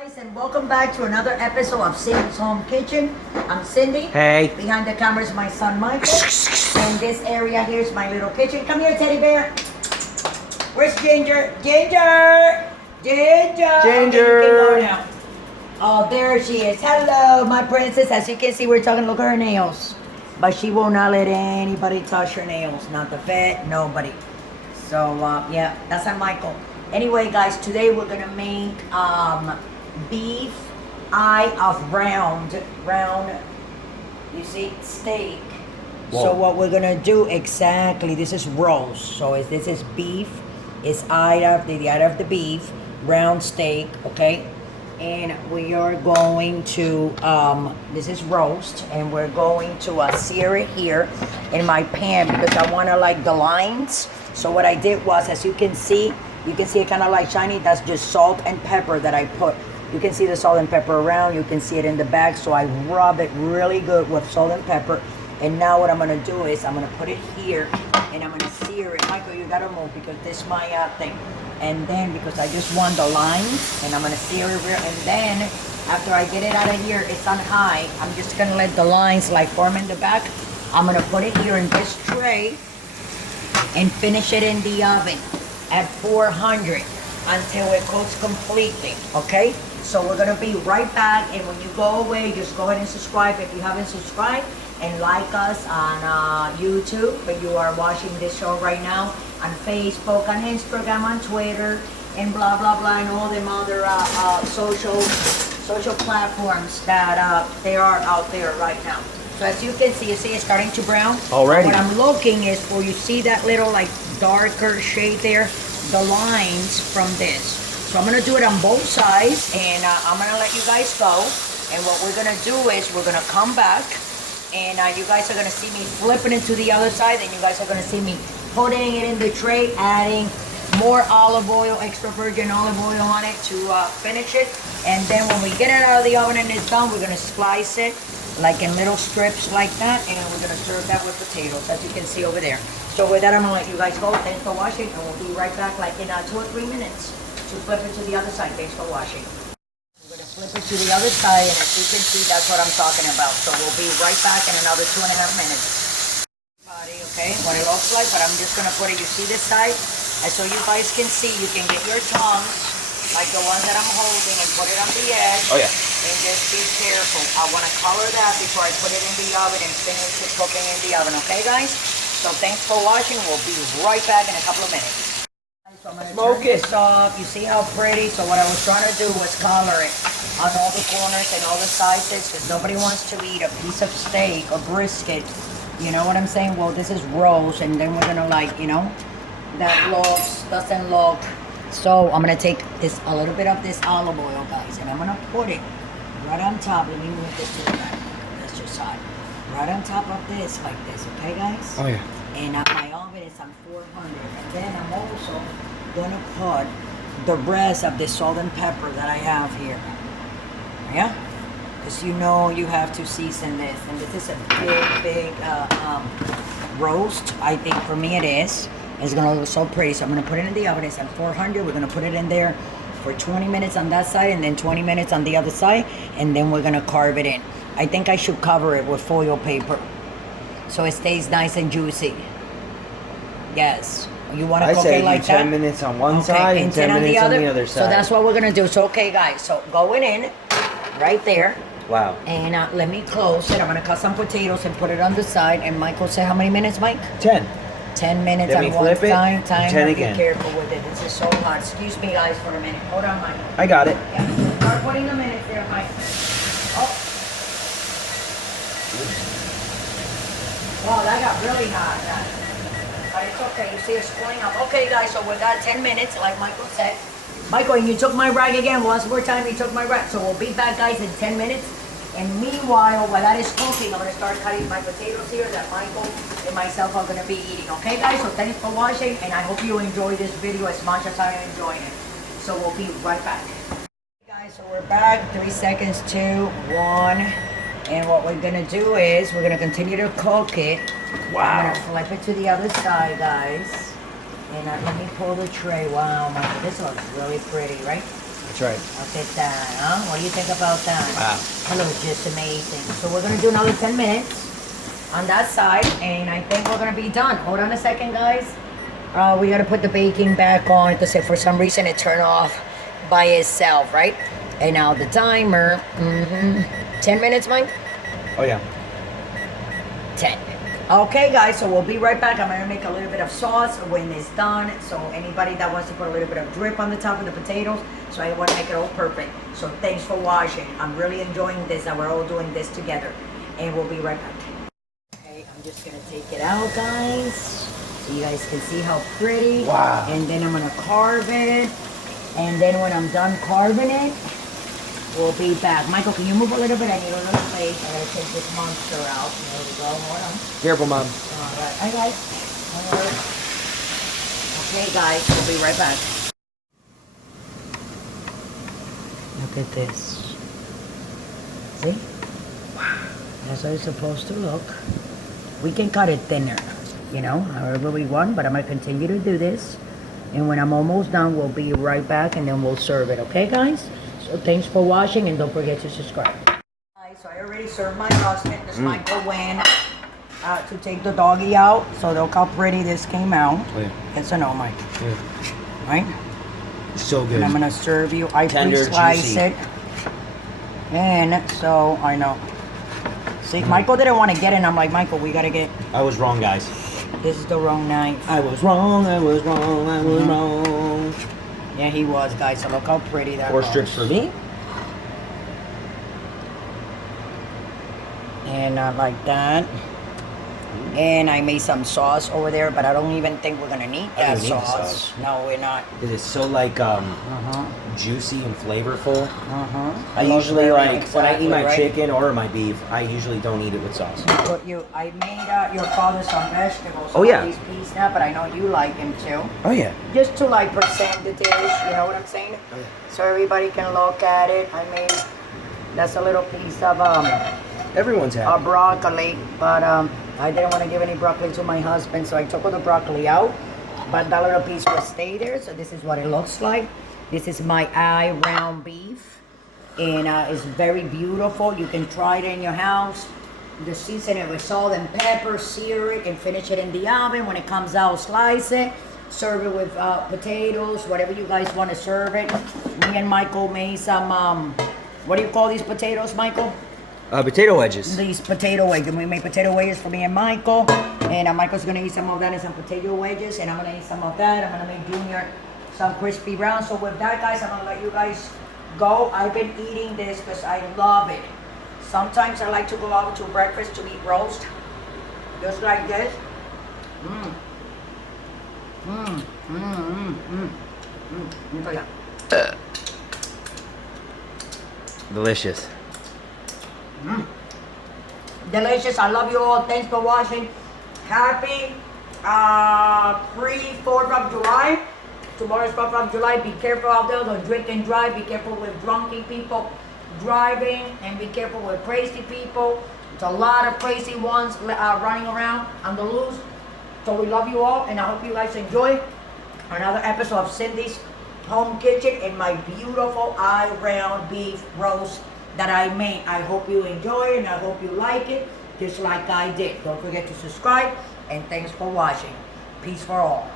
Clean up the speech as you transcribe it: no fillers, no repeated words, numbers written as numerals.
Guys, and welcome back to another episode of Cindy's Home Kitchen. I'm Cindy. Hey. Behind the camera is my son Michael. And this area here is my little kitchen. Come here, teddy bear. Where's Ginger? Ginger! Ginger! Ginger! Okay, you can go now. Oh, there she is. Hello, my princess. As you can see, we're talking. Look at her nails. But she will not let anybody touch her nails. Not the vet, nobody. So, yeah, that's on Michael. Anyway, guys, today we're gonna make beef eye of round, you see, steak. Whoa. So what we're gonna do exactly, this is roast. So this is beef, it's eye of the beef, round steak, okay? And we are going to, this is roast, and we're going to sear it here in my pan because I wanna like the lines. So what I did was, as you can see it kind of like shiny. That's just salt and pepper that I put. You can see the salt and pepper around. You can see it in the bag. So I rub it really good with salt and pepper. And now what I'm going to do is I'm going to put it here and I'm going to sear it. Michael, you got to move because this is my thing. And then because I just want the lines and I'm going to sear it real. And then after I get it out of here, it's on high. I'm just going to let the lines like form in the back. I'm going to put it here in this tray and finish it in the oven at 400 until it cooks completely, okay? So we're gonna be right back, and when you go away, just go ahead and subscribe if you haven't subscribed, and like us on YouTube if you are watching this show right now, on Facebook, on Instagram, on Twitter, and blah, blah, blah, and all them other social platforms that they are out there right now. So as you can see, it's starting to brown. Already. What I'm looking is for, you see that little like darker shade there? The lines from this. So I'm gonna do it on both sides and I'm gonna let you guys go. And what we're gonna do is we're gonna come back and you guys are gonna see me flipping it to the other side, and you guys are gonna see me putting it in the tray, adding more olive oil, extra virgin olive oil on it to finish it. And then when we get it out of the oven and it's done, we're gonna slice it like in little strips like that, and we're gonna serve that with potatoes, as you can see over there. So with that, I'm gonna let you guys go. Thanks for watching, and we'll be right back like in 2 or 3 minutes to flip it to the other side. Thanks for watching. We're gonna flip it to the other side, and as you can see, that's what I'm talking about. So we'll be right back in another 2.5 minutes. Okay, what it looks like, but I'm just gonna put it, you see this side? And so you guys can see, you can get your tongs, like the ones that I'm holding, and put it on the edge. Oh yeah. And just be careful. I want to color that before I put it in the oven and finish it cooking in the oven. Okay, guys? So thanks for watching. We'll be right back in a couple of minutes. So I'm going to turn this off. You see how pretty? So what I was trying to do was color it on all the corners and all the sizes, because nobody wants to eat a piece of steak or brisket. You know what I'm saying? Well, this is roast, and then we're going to like, you know, that doesn't look. So I'm going to take this, a little bit of this olive oil, guys, and I'm going to put it right on top. Let me move this to the back. That's just hot. Right on top of this, like this, okay, guys? Oh yeah. And my oven is on 400. And then I'm also gonna put the rest of the salt and pepper that I have here. Yeah? Because you know you have to season this. And this is a big roast. I think for me it is. It's gonna look so pretty. So I'm gonna put it in the oven. It's at 400. We're gonna put it in there for 20 minutes on that side and then 20 minutes on the other side, and then we're gonna carve it in. I think I should cover it with foil paper so it stays nice and juicy. Yes. You want to cook it like that? 10 minutes on one side and 10 minutes on the other side. So that's what we're gonna do. So okay, guys. So going in right there. Wow. And let me close it. I'm gonna cut some potatoes and put it on the side. And Michael said how many minutes, Mike? 10. 10 minutes Then on we one flip it, time. 10 Be again. careful with it. This is so hot. Excuse me, guys, for a minute. Hold on, Mike. I got it. Yeah. Start putting the minutes there, Mike. Oh. Wow, that got really hot. But it's okay. You see it's going up. Okay, guys, so we got 10 minutes, like Michael said. Michael, and you took my rag again. Once more time, you took my rag. So we'll be back, guys, in 10 minutes. And meanwhile, while that is cooking, I'm going to start cutting my potatoes here that Michael and myself are going to be eating. Okay, guys? So thanks for watching, and I hope you enjoy this video as much as I am enjoying it. So we'll be right back. Guys, so we're back. 3 seconds, 2, 1. And what we're going to do is we're going to continue to cook it. Wow. I'm going to flip it to the other side, guys. And let me pull the tray. Wow, this looks really pretty, right? That's right. Look at that, huh? What do you think about that? Wow. That looks just amazing. So we're gonna do another 10 minutes on that side, and I think we're gonna be done. Hold on a second, guys. We gotta put the baking back on because if for some reason it turned off by itself, right? And now the timer, 10 minutes, Mike? Oh yeah. 10. Okay, guys, so we'll be right back. I'm gonna make a little bit of sauce when it's done. So anybody that wants to put a little bit of drip on the top of the potatoes, so I want to make it all perfect. So thanks for watching. I'm really enjoying this, that we're all doing this together. And we'll be right back. Okay, I'm just gonna take it out, guys, so you guys can see how pretty. Wow. And then I'm gonna carve it. And then when I'm done carving it, we'll be back. Michael, can you move a little bit? I need a little space. I gotta take this monster out. There we go. Hold on. Careful, Mom. All right. Hi, guys. All right. Okay, guys. We'll be right back. Look at this. See? Wow. That's how it's supposed to look. We can cut it thinner, you know, however we want, but I'm going to continue to do this. And when I'm almost done, we'll be right back and then we'll serve it. Okay, guys? So thanks for watching and don't forget to subscribe. Guys, so I already served my husband. This Michael went to take the doggy out. So look how pretty this came out. Oh, yeah. It's a no, Mike. Yeah. Right? So good. And I'm gonna serve you. I Tender, pre-slice juicy. it. And so I know. See, Michael didn't want to get it. I'm like, Michael, we gotta get. I was wrong, guys. This is the wrong knife. I was wrong. I was wrong. I was wrong. Yeah, he was, guys. So look how pretty that 4 was. strips for me. And like that. And I made some sauce over there, but I don't even think we're gonna need I that don't need the sauce. sauce. No, we're not. It is so like juicy and flavorful. I Looks usually very like when I eat exactly, my right? chicken or my beef, I usually don't eat it with sauce. But I made your father some vegetables. Oh, yeah. These peas now, but I know you like them too. Oh yeah. Just to like present the dish, you know what I'm saying? Oh, yeah. So everybody can look at it. I made that's a little piece of Everyone's happy. broccoli, but I didn't want to give any broccoli to my husband, so I took all the broccoli out. But that little piece will stay there. So this is what it looks like. This is my eye round beef, and it's very beautiful. You can try it in your house. The season it with salt and pepper, sear it, and finish it in the oven. When it comes out, slice it, serve it with potatoes, whatever you guys want to serve it. Me and Michael made some, what do you call these potatoes, Michael? Potato wedges. These potato wedges. We made potato wedges for me and Michael. And Michael's going to eat some of that and some potato wedges. And I'm going to eat some of that. I'm going to make Junior some crispy brown. So with that, guys, I'm going to let you guys go. I've been eating this because I love it. Sometimes I like to go out to breakfast to eat roast. Just like this. Let me tell you. Delicious. Delicious. I love you all. Thanks for watching. Happy pre-4th of July. Tomorrow's 4th of July. Be careful out there. Don't drink and drive. Be careful with drunky people driving. And be careful with crazy people. There's a lot of crazy ones running around on the loose. So we love you all. And I hope you guys enjoy another episode of Cindy's Home Kitchen and my beautiful eye round beef roast that I made. I hope you enjoy it and I hope you like it just like I did. Don't forget to subscribe and thanks for watching. Peace for all.